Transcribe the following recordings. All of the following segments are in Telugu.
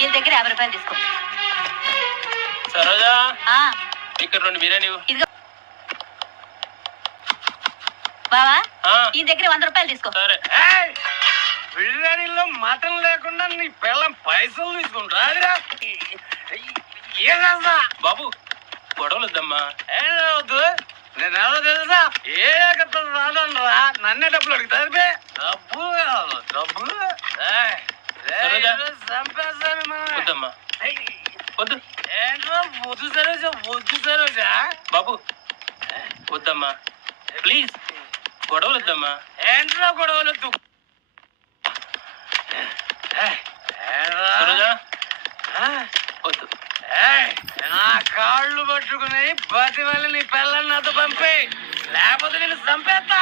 వీళ్ళ దగ్గర 50 రూపాయలు తీసుకో. సరోజా ఇక్కడ 2 బిర్యానీ ఇదిగో బావా, ఈ దగ్గర 100 రూపాయలు తీసుకో. సరే. బిర్యానీలో మటన్ లేకుండా నీ పిల్లం పైసలు తీసుకుంటా ఏదా బాబు గొడవలు వద్దమ్మా. ఏమవుతు నేను ఎవరో తెలుసా? ఏ రాదనరా నన్నే డబ్బులు అడుగుతా డబ్బు డబ్బు చంపేస్తాను వద్దమ్మా వద్దు. ఏంట్రా వద్దు సరోజా వద్దు సరోజా. బాబు వద్దమ్మా ప్లీజ్, గొడవలు వద్దమ్మా. ఏంట్రా గొడవలు వద్దు. సరోజా వద్దు. నా కాళ్ళు పట్టుకుని బతి వల్ల నీ పిల్లల్ని నాతో పంపి, లేకపోతే నేను చంపేస్తా.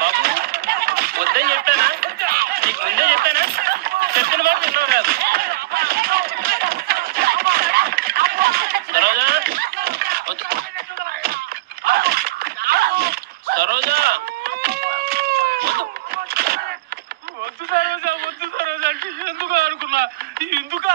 బాబు వద్దని చెప్పానా? నీకు ముందే చెప్పానా? చెప్పిన మాట విన్నావు కాదు. సరోజా వద్దు. సరోజా వద్దు. వద్దు సరోజా వద్దు సరోజా అంటే ఎందుకు అనుకున్నా? ఎందుకా